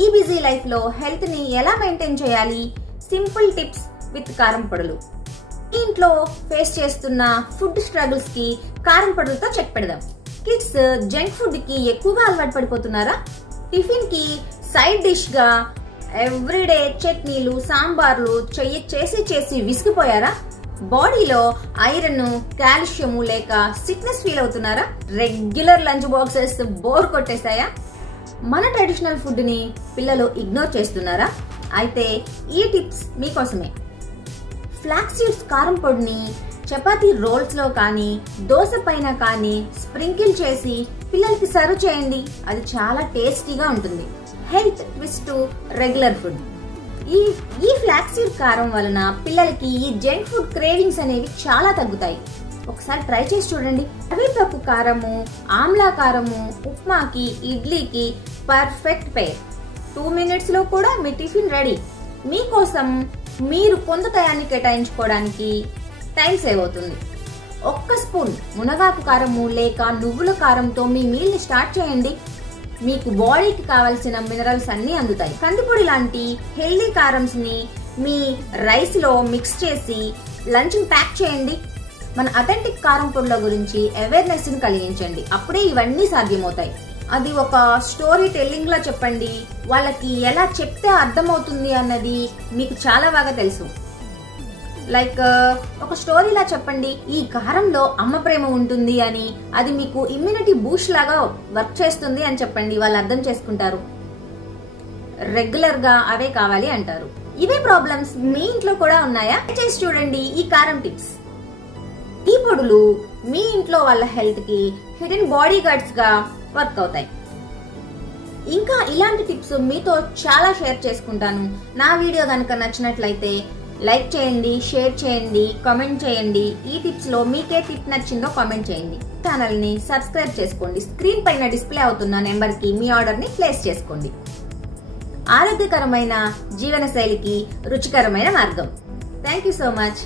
ఈ busy life లో health ని ఎలా మెయింటైన్ చేయాలి, సింపుల్ టిప్స్ విత్ కారం పొడులు. ఇంట్లో ఫేస్ చేస్తున్న ఫుడ్ స్ట్రగుల్స్ కి కారం పొడులతో చెక్ పెడదాం. కిడ్స్ జంక్ ఫుడ్ కి ఎక్కువగా అలవాటు పడిపోతున్నారా? టిఫిన్ కి సైడ్ డిష్ గా ఎవ్రీడే చట్నీలు, సాంబార్లు చేసి విసిగిపోయారా? బాడీలో ఐరన్, కాల్షియం లేక సిక్నెస్ ఫీల్ అవుతున్నారా? రెగ్యులర్ లంచ్ బాక్సెస్ బోర్ కొట్టేశాయా? మన ట్రెడిషనల్ ఫుడ్ ని పిల్లలు ఇగ్నోర్ చేస్తున్నారా? అయితే ఈ టిప్స్ మీకోసమే. ఫ్లాక్స్ సీడ్స్ కారం పొడిని చపాతీ రోల్స్ లో కానీ, దోశ పైన కానీ స్ప్రింకిల్ చేసి పిల్లలకి సర్వ్ చేయండి. అది చాలా టేస్టీగా ఉంటుంది. Health twist to regular food. ఈ ఫ్లాక్స్ సీడ్ కారం వలన పిల్లలకి ఈ జంక్ ఫుడ్ క్రేవింగ్స్ అనేవి చాలా తగ్గుతాయి. ఒకసారి ట్రై చేసి చూడండి. కరివేపాకు కారము, ఆమ్లా కారము ఉప్మాకి, ఇడ్లీకి పర్ఫెక్ట్ పేర్. 2 minutes లో కూడా మీ టిఫిన్ రెడీ. మీకోసం మీరు కొంత టయాన్ని కేటాయించుకోవడానికి టైం సేవ్ అవుతుంది. ఒక్క స్పూన్ మునగాకు కారము లేక నువ్వుల కారంతో మీ మీల్ ని స్టార్ట్ చేయండి. మీకు బాడీకి కావాల్సిన మినరల్స్ అన్ని అందుతాయి. కందిపొడి లాంటి హెల్దీ కారమ్స్ ని మీ రైస్ లో మిక్స్ చేసి లంచ్ ప్యాక్ చేయండి. మన అథెంటిక్ కారం పొడుల గురించి అవేర్నెస్ ని కలిగించండి. అప్పుడే ఇవన్నీ సాధ్యమవుతాయి. అది ఒక స్టోరీ టెల్లింగ్ లా చెప్పండి. వాళ్ళకి ఎలా చెప్తే అర్థమవుతుంది అన్నది మీకు చాలా బాగా తెలుసు. లైక్ ఒక స్టోరీలా చెప్పండి. ఈ కారంలో అమ్మ ప్రేమ ఉంటుంది అని, అది మీకు ఇమ్యూనిటీ బూస్ట్ లాగా వర్క్ చేస్తుంది అని చెప్పండి. వాళ్ళు అర్థం చేసుకుంటారు. రెగ్యులర్ గా అవే కావాలి అంటారు. ఇవే ప్రాబ్లమ్స్ మీ ఇంట్లో కూడా ఉన్నాయా? చేసి చూడండి ఈ కారం టిప్స్. ఈ పొడులు మీ ఇంట్లో వాళ్ళ హెల్త్ కి హిడెన్ బాడీ గార్డ్స్ గా వర్క్ అవుతాయి. ఇంకా ఇలాంటి టిప్స్ మీతో చాలా షేర్ చేసుకుంటాను. నా వీడియో కనుక నచ్చినట్లయితే లైక్ చేయండి, షేర్ చేయండి, కామెంట్ చేయండి. ఈ టిప్స్ లో మీకే టిప్ నచ్చిందో కామెంట్ చేయండి. ఛానల్ ని సబ్స్క్రైబ్ చేసుకోండి. స్క్రీన్ పైన డిస్ప్లే అవుతున్న నెంబర్ కి మీ ఆర్డర్ ని ప్లేస్ చేసుకోండి. ఆరోగ్యకరమైన జీవన శైలికి రుచికరమైన మార్గం. Thank you so much.